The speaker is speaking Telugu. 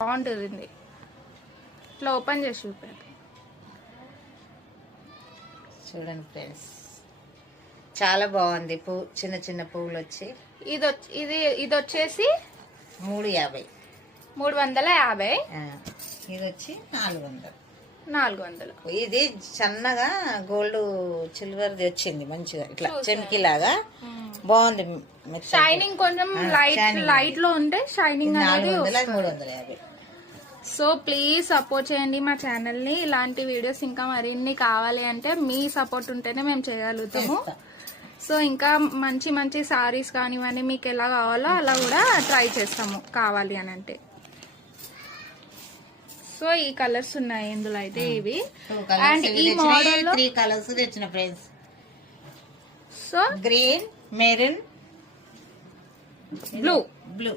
బాగుంటుంది. ఇట్లా ఓపెన్ చేసి చూపారు చూడండి ఫ్రెండ్స్, చాలా బాగుంది. చిన్న చిన్న పువ్వులు వచ్చి ఇది వచ్చేసి 350. 350. ఇది వచ్చి 400. ఇది సన్నగా గోల్డ్ సిల్వర్ది వచ్చింది, మంచిగా ఇట్లా చెమ్కిలాగా బాగుంది. షైనింగ్ కొంచెం లైట్ లో ఉంటే షైనింగ్ అనేది 350. సో ప్లీజ్ సపోర్ట్ చేయండి మా ఛానల్ ని. ఇలాంటి వీడియోస్ ఇంకా మరిన్ని కావాలి అంటే మీ సపోర్ట్ ఉంటేనే మేము చేయగలుగుతాము. సో ఇంకా మంచి మంచి సారీస్ కానివ్వండి, మీకు ఎలా కావాలో అలా కూడా ట్రై చేస్తాము కావాలి అని అంటే. సో ఈ కలర్స్ ఉన్నాయి ఇందులో అయితే ఇవి. అండ్ ఈ మోడల్ లో 3 కలర్స్ తెచ్చిన friends. So green, maroon, blue blue